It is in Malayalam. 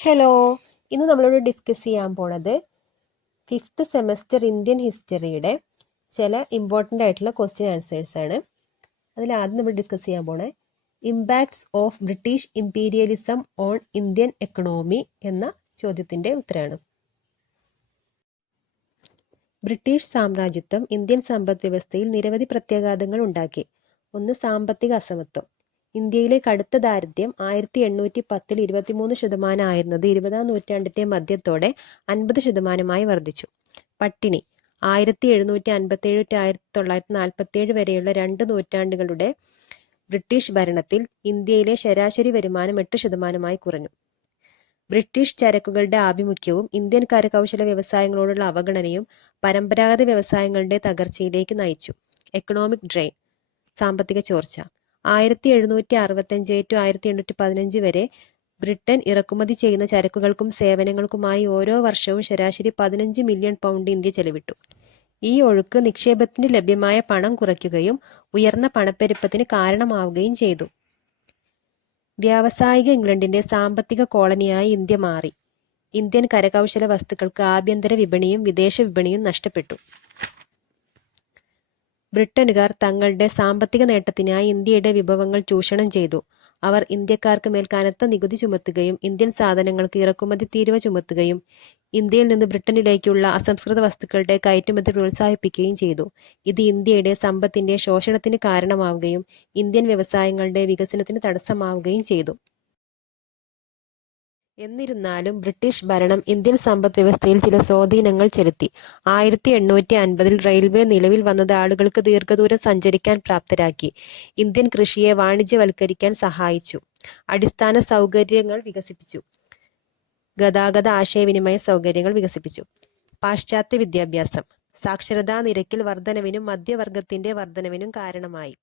ഹലോ, ഇന്ന് നമ്മളോട് ഡിസ്കസ് ചെയ്യാൻ പോണത് 5th സെമസ്റ്റർ ഇന്ത്യൻ ഹിസ്റ്ററിയുടെ ചില ഇമ്പോർട്ടൻ്റ് ആയിട്ടുള്ള ക്വസ്റ്റ്യൻ ആൻസേഴ്സ് ആണ്. അതിൽ ആദ്യം നമ്മൾ ഡിസ്കസ് ചെയ്യാൻ പോണേ impacts of British imperialism on Indian economy എന്ന ചോദ്യത്തിൻ്റെ ഉത്തരമാണ്. ബ്രിട്ടീഷ് സാമ്രാജ്യത്വം ഇന്ത്യൻ സമ്പദ് വ്യവസ്ഥയിൽ നിരവധി പ്രത്യാഘാതങ്ങൾ ഉണ്ടാക്കി. ഒന്ന്, സാമ്പത്തിക അസമത്വം. ഇന്ത്യയിലെ കടുത്ത ദാരിദ്ര്യം 1810 23% ആയിരുന്നത് 20ാം നൂറ്റാണ്ടിന്റെ മധ്യത്തോടെ 50% വർദ്ധിച്ചു. പട്ടിണി 1757 to 1947 വരെയുള്ള 2 നൂറ്റാണ്ടുകളുടെ ബ്രിട്ടീഷ് ഭരണത്തിൽ ഇന്ത്യയിലെ ശരാശരി വരുമാനം 8% കുറഞ്ഞു. ബ്രിട്ടീഷ് ചരക്കുകളുടെ ആഭിമുഖ്യവും ഇന്ത്യൻ കരകൗശല വ്യവസായങ്ങളോടുള്ള അവഗണനയും പരമ്പരാഗത വ്യവസായങ്ങളുടെ തകർച്ചയിലേക്ക് നയിച്ചു. എക്കണോമിക് ഡ്രെയിൻ, സാമ്പത്തിക ചോർച്ച. 1765 to 1815 വരെ ബ്രിട്ടൻ ഇറക്കുമതി ചെയ്യുന്ന ചരക്കുകൾക്കും സേവനങ്ങൾക്കുമായി ഓരോ വർഷവും ശരാശരി 15 മില്യൺ പൗണ്ട് ഇന്ത്യ ചെലവിട്ടു. ഈ ഒഴുക്ക് നിക്ഷേപത്തിന് ലഭ്യമായ പണം കുറയ്ക്കുകയും ഉയർന്ന പണപ്പെരുപ്പത്തിന് കാരണമാവുകയും ചെയ്തു. വ്യാവസായിക ഇംഗ്ലണ്ടിന്റെ സാമ്പത്തിക കോളനിയായി ഇന്ത്യ മാറി. ഇന്ത്യൻ കരകൗശല വസ്തുക്കൾക്ക് ആഭ്യന്തര വിപണിയും വിദേശ വിപണിയും നഷ്ടപ്പെട്ടു. ബ്രിട്ടനുകാർ തങ്ങളുടെ സാമ്പത്തിക നേട്ടത്തിനായി ഇന്ത്യയുടെ വിഭവങ്ങൾ ചൂഷണം ചെയ്തു. അവർ ഇന്ത്യക്കാർക്ക് മേൽ കനത്ത നികുതി ചുമത്തുകയും ഇന്ത്യൻ സാധനങ്ങൾക്ക് ഇറക്കുമതി തീരുവ ചുമത്തുകയും ഇന്ത്യയിൽ നിന്ന് ബ്രിട്ടനിലേക്കുള്ള അസംസ്കൃത വസ്തുക്കളുടെ കയറ്റുമതി പ്രോത്സാഹിപ്പിക്കുകയും ചെയ്തു. ഇത് ഇന്ത്യയുടെ സമ്പത്തിന്റെ ശോഷണത്തിന് കാരണമാവുകയും ഇന്ത്യൻ വ്യവസായങ്ങളുടെ വികസനത്തിന് തടസ്സമാവുകയും ചെയ്തു. എന്നിരുന്നാലും ബ്രിട്ടീഷ് ഭരണം ഇന്ത്യൻ സമ്പദ് വ്യവസ്ഥയിൽ ചില സ്വാധീനങ്ങൾ ചെലുത്തി. 1850 റെയിൽവേ നിലവിൽ വന്നത് ആളുകൾക്ക് ദീർഘദൂരം സഞ്ചരിക്കാൻ പ്രാപ്തരാക്കി. ഇന്ത്യൻ കൃഷിയെ വാണിജ്യവൽക്കരിക്കാൻ സഹായിച്ചു. അടിസ്ഥാന സൗകര്യങ്ങൾ വികസിപ്പിച്ചു. ഗതാഗത ആശയവിനിമയ സൗകര്യങ്ങൾ വികസിപ്പിച്ചു. പാശ്ചാത്യ വിദ്യാഭ്യാസം സാക്ഷരതാ നിരക്കിൽ വർധനവിനും മധ്യവർഗത്തിന്റെ വർധനവിനും കാരണമായി.